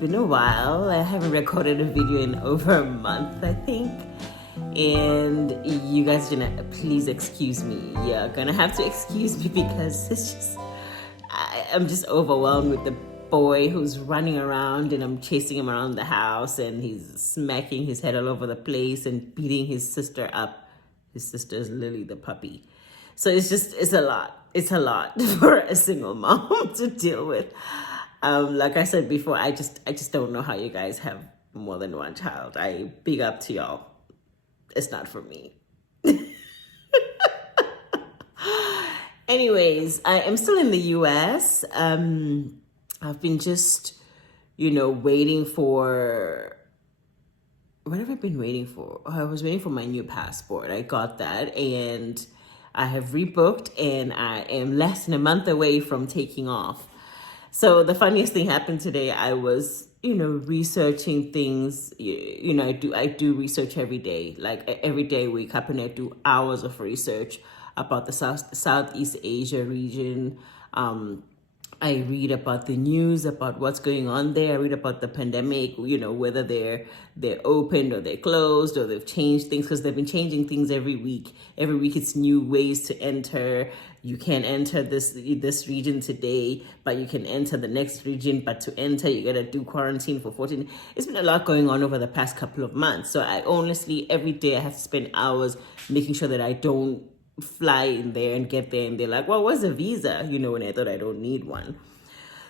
been a while. I haven't recorded a video in over a month, I think. And you guys gonna please excuse me. You're gonna have to excuse me because I'm just overwhelmed with the boy who's running around, and I'm chasing him around the house, and he's smacking his head all over the place and beating his sister up. His sister's Lily the puppy. So it's a lot. It's a lot for a single mom to deal with. Like I said before, I just don't know how you guys have more than one child. I big up to y'all. It's not for me. Anyways, I am still in the US. I've been just, waiting for, what have I been waiting for? Oh, I was waiting for my new passport. I got that, and I have rebooked, and I am less than a month away from taking off. So the funniest thing happened today. I was, researching things. I do research every day. Like every day I wake up and I do hours of research about the Southeast Asia region. I read about the news, about what's going on there. I read about the pandemic, whether they're opened or they're closed or they've changed things, because they've been changing things every week. Every week it's new ways to enter. You can't enter this region today, but you can enter the next region. But to enter, you gotta do quarantine for 14. It's been a lot going on over the past couple of months. So I honestly, every day I have to spend hours making sure that I don't fly in there and get there and they're like, well, what's a visa? When I thought I don't need one.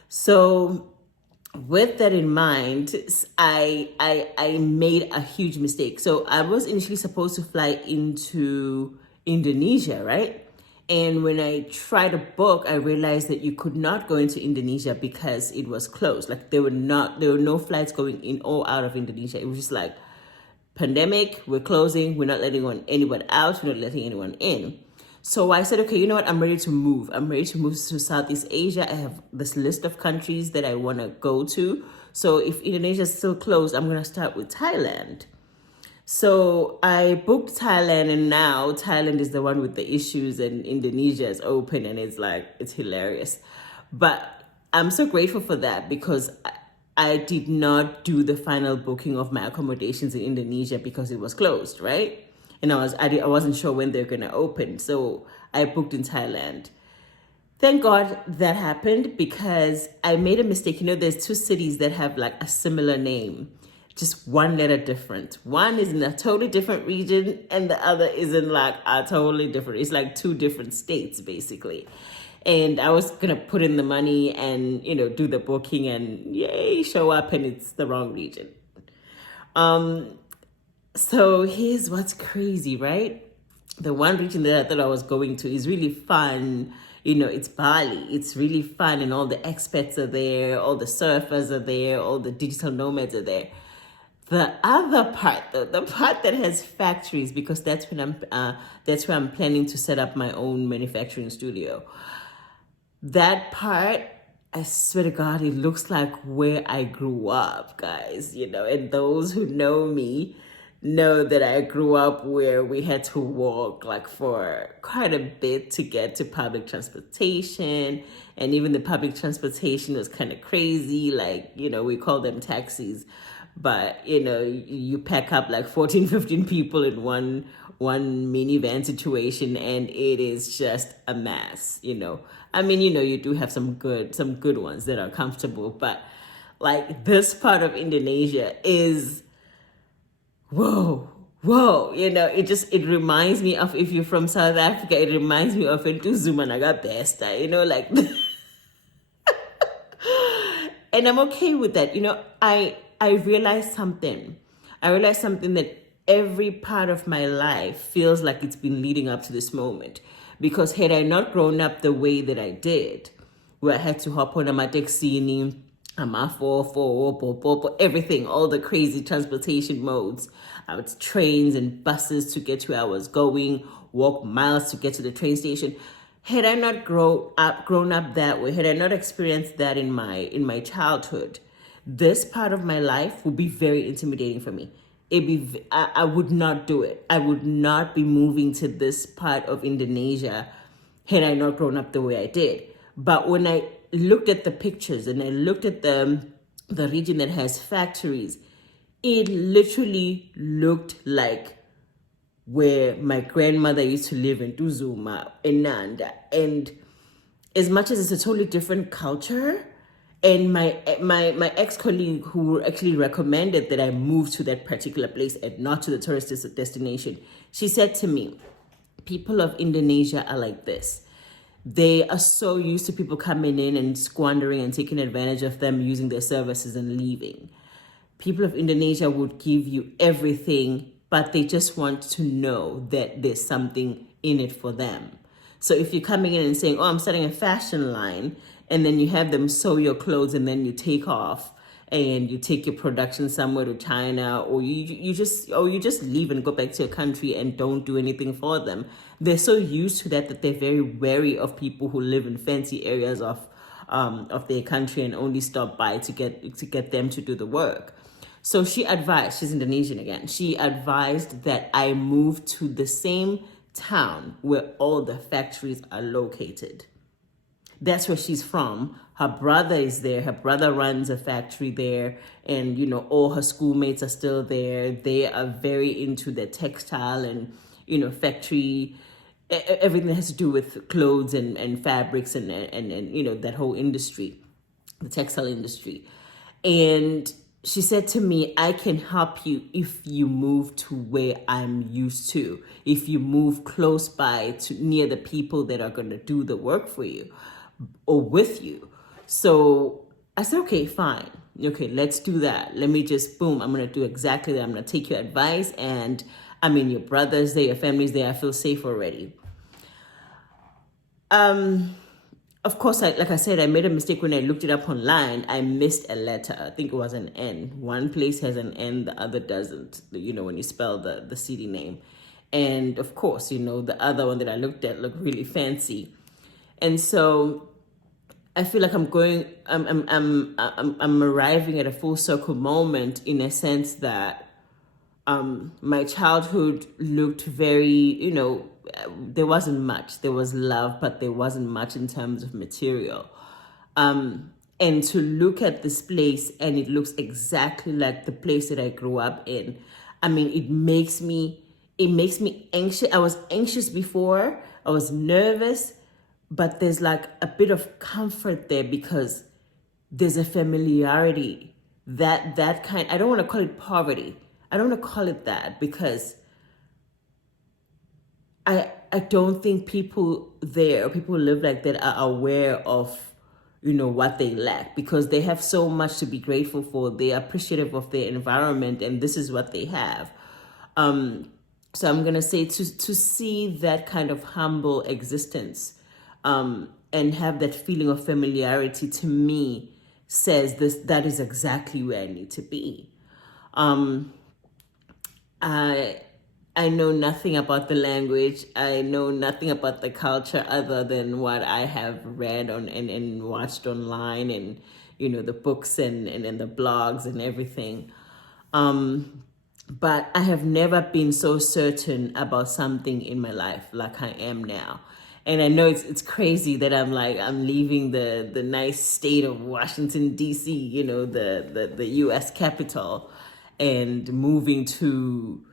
So with that in mind, I made a huge mistake. So I was initially supposed to fly into Indonesia, right? And when I tried to book, I realized that you could not go into Indonesia because it was closed. Like there were no flights going in or out of Indonesia. It was just like, pandemic, we're closing, we're not letting anyone out, we're not letting anyone in. So I said, okay, you know what, I'm ready to move. I'm ready to move to Southeast Asia. I have this list of countries that I want to go to. So if Indonesia is still closed, I'm going to start with Thailand. So I booked Thailand, and now Thailand is the one with the issues, and Indonesia is open, and it's hilarious. But I'm so grateful for that, because I did not do the final booking of my accommodations in Indonesia because it was closed, right? And I wasn't sure when they're gonna open, so I booked in Thailand. Thank God that happened, because I made a mistake. There's two cities that have like a similar name, just one letter different. One is in a totally different region, and the other is in like a totally different. It's like two different states basically. And I was gonna put in the money and do the booking and yay, show up, and it's the wrong region. So here's what's crazy, right? The one region that I thought I was going to is really fun. It's Bali. It's really fun, and all the expats are there, all the surfers are there, all the digital nomads are there. The other part, though, the part that has factories, because that's where I'm planning to set up my own manufacturing studio. That part, I swear to God, it looks like where I grew up, guys, and those who know me know that I grew up where we had to walk like for quite a bit to get to public transportation. And even the public transportation was kind of crazy. Like, we call them taxis, but you pack up like 14, 15 people in one minivan situation, and it is just a mess. I mean, you do have some good ones that are comfortable, but like this part of Indonesia is whoa. It reminds me of, if you're from South Africa, it reminds me of Zumanaga Besta, like and I'm okay with that. I realized something. That every part of my life feels like it's been leading up to this moment. Because had I not grown up the way that I did, where I had to hop on a taxi, everything, all the crazy transportation modes, trains and buses to get to where I was going, walk miles to get to the train station. Had I not grown up that way, had I not experienced that in my childhood, this part of my life would be very intimidating for me. I would not do it. I would not be moving to this part of Indonesia had I not grown up the way I did. But when I looked at the pictures and I looked at the the region that has factories, it literally looked like where my grandmother used to live in Tuzuma, in Nanda. And as much as it's a totally different culture, and my ex-colleague who actually recommended that I move to that particular place and not to the tourist destination, she said to me, people of Indonesia are like this. They are so used to people coming in and squandering and taking advantage of them, using their services and leaving. People of Indonesia would give you everything, but they just want to know that there's something in it for them. So if you're coming in and saying, oh, I'm starting a fashion line, and then you have them sew your clothes and then you take off and you take your production somewhere to China, or you just leave and go back to your country and don't do anything for them. They're so used to that they're very wary of people who live in fancy areas of their country and only stop by to get them to do the work. So she advised, she's Indonesian again, she advised that I move to the same town where all the factories are located. That's where she's from. Her brother is there. Her brother runs a factory there. And, all her schoolmates are still there. They are very into the textile and, factory, everything that has to do with clothes and fabrics and that whole industry, the textile industry. And she said to me, I can help you if you move to where I'm used to, if you move close by to near the people that are going to do the work for you or with you. So I said, okay, fine. Okay, let's do that. Let me just, boom, I'm going to do exactly that. I'm going to take your advice. And I mean, your brother's there, your family's there. I feel safe already. Of course, like I said, I made a mistake when I looked it up online. I missed a letter. I think it was an N. One place has an N, the other doesn't, when you spell the city name. And of course, the other one that I looked at looked really fancy. And so I feel like I'm arriving at a full circle moment, in a sense that my childhood looked very, there wasn't much. There was love, but there wasn't much in terms of material. And to look at this place and it looks exactly like the place that I grew up in, I mean, it makes me anxious. I was anxious before. I was nervous, but there's like a bit of comfort there because there's a familiarity that kind. I don't want to call it poverty. I don't want to call it that because I don't think people there or people who live like that are aware of what they lack, because they have so much to be grateful for. They are appreciative of their environment, and this is what they have. So I'm gonna say to see that kind of humble existence, and have that feeling of familiarity, to me says that is exactly where I need to be. I know nothing about the language. I know nothing about the culture other than what I have read on and watched online, and the books and the blogs and everything. But I have never been so certain about something in my life like I am now. And I know it's crazy that I'm leaving the nice state of Washington, D.C., the U.S. capital, and moving to,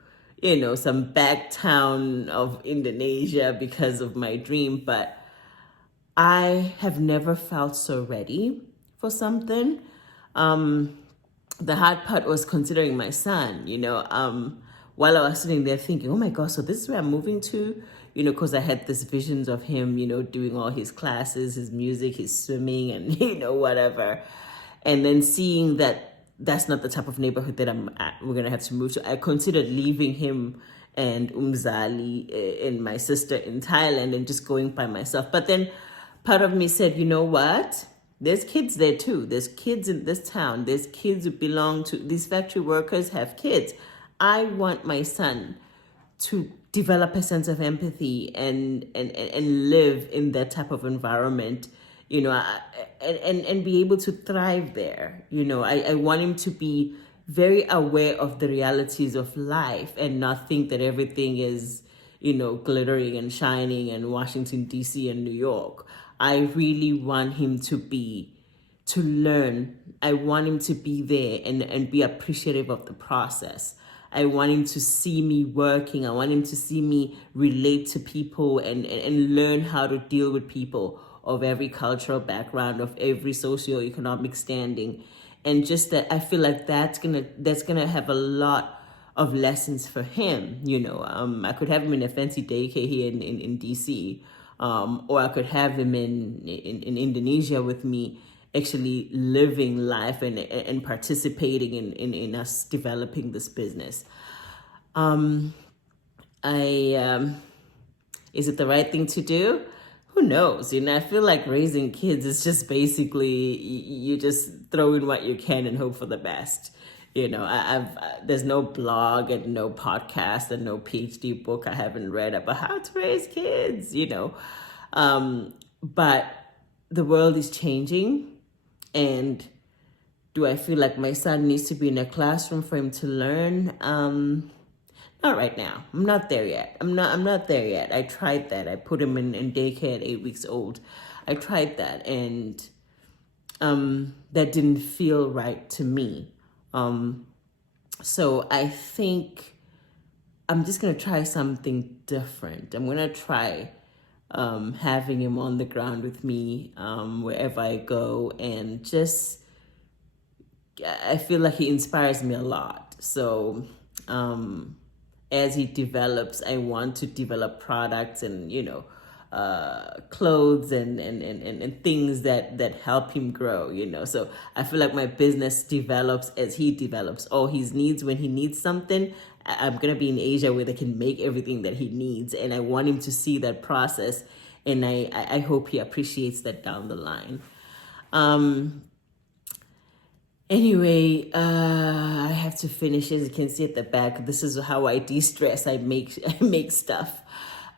some back town of Indonesia because of my dream. But I have never felt so ready for something. The hard part was considering my son, while I was sitting there thinking, oh my gosh, so this is where I'm moving to, because I had these visions of him, doing all his classes, his music, his swimming, and, whatever. And then seeing that that's not the type of neighborhood that we're going to have to move to. I considered leaving him and Umzali and my sister in Thailand and just going by myself. But then part of me said, you know what? There's kids there too. There's kids in this town. There's kids who belong to, these factory workers have kids. I want my son to develop a sense of empathy and live in that type of environment, and be able to thrive there. I want him to be very aware of the realities of life and not think that everything is, glittering and shining in Washington, D.C. and New York. I really want him to be to learn. I want him to be there and be appreciative of the process. I want him to see me working. I want him to see me relate to people and learn how to deal with people of every cultural background, of every socioeconomic standing. And just that, I feel like that's gonna have a lot of lessons for him. I could have him in a fancy daycare here in DC, or I could have him in Indonesia with me, actually living life and participating in us developing this business. Is it the right thing to do? Who knows? I feel like raising kids is just basically you just throw in what you can and hope for the best. There's no blog and no podcast and no PhD book I haven't read about how to raise kids. But the world is changing. And do I feel like my son needs to be in a classroom for him to learn? Not right now. I'm not there yet. I'm not there yet. I tried that. I put him in daycare at 8 weeks old. I tried that, and that didn't feel right to me. So I think I'm just gonna try something different. I'm gonna try having him on the ground with me wherever I go, and just I feel like he inspires me a lot. So as he develops, I want to develop products and clothes and things that help him grow. So I feel like my business develops as he develops. All his needs, when he needs something, I'm gonna be in Asia where they can make everything that he needs, and I want him to see that process, and I hope he appreciates that down the line. Anyway, I have to finish. As you can see at the back, this is how I de-stress. I make stuff.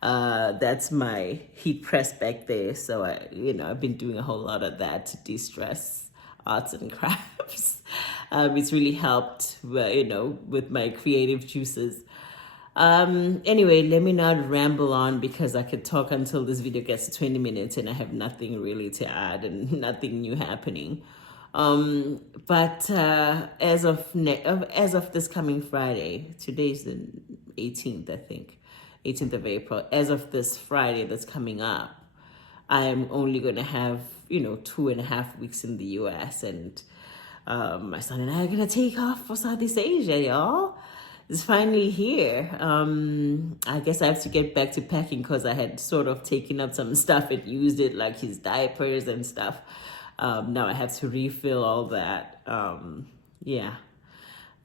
That's my heat press back there. So I've been doing a whole lot of that to de-stress, arts and crafts. It's really helped, with my creative juices. Anyway, let me not ramble on, because I could talk until this video gets to 20 minutes and I have nothing really to add and nothing new happening. But as of this coming Friday, today's the 18th, I think, 18th of April. As of this Friday that's coming up, I am only going to have 2.5 weeks in the US, and my son and I are gonna take off for Southeast Asia, y'all. It's finally here. I guess I have to get back to packing, because I had sort of taken up some stuff and used it, like his diapers and stuff. Now I have to refill all that.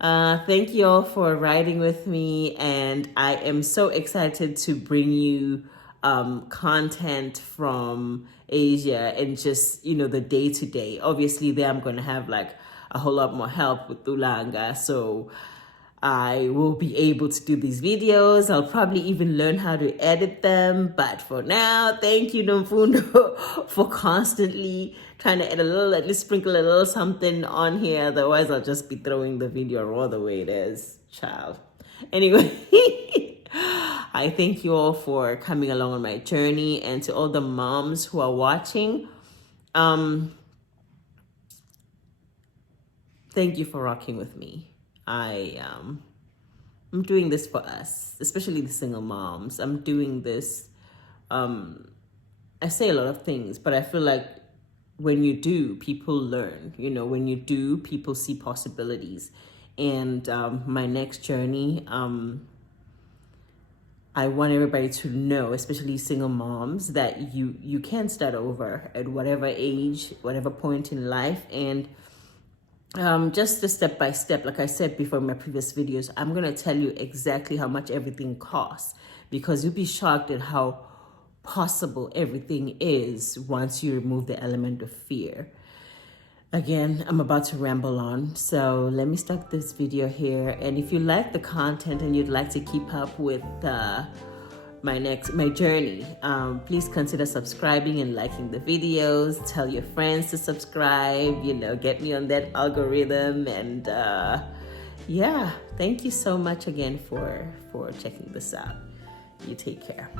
Thank you all for riding with me, and I am so excited to bring you content from Asia and just the day-to-day. Obviously there I'm going to have like a whole lot more help with Tulanga, so I will be able to do these videos. I'll probably even learn how to edit them. But for now, thank you, Nomfundo, for constantly trying to add at least sprinkle a little something on here. Otherwise, I'll just be throwing the video raw the way it is, child. Anyway, I thank you all for coming along on my journey, and to all the moms who are watching, thank you for rocking with me. I'm doing this for us, especially the single moms. I'm doing this. I say a lot of things, but I feel like when you do, people learn. When you do, people see possibilities. And my next journey, I want everybody to know, especially single moms, that you can start over at whatever age, whatever point in life, and just the step-by-step, like I said before in my previous videos, I'm going to tell you exactly how much everything costs, because you'll be shocked at how possible everything is once you remove the element of fear. Again, I'm about to ramble on, so let me start this video here. And if you like the content and you'd like to keep up with my journey, please consider subscribing and liking the videos. Tell your friends to subscribe, get me on that algorithm. And thank you so much again for checking this out. You take care.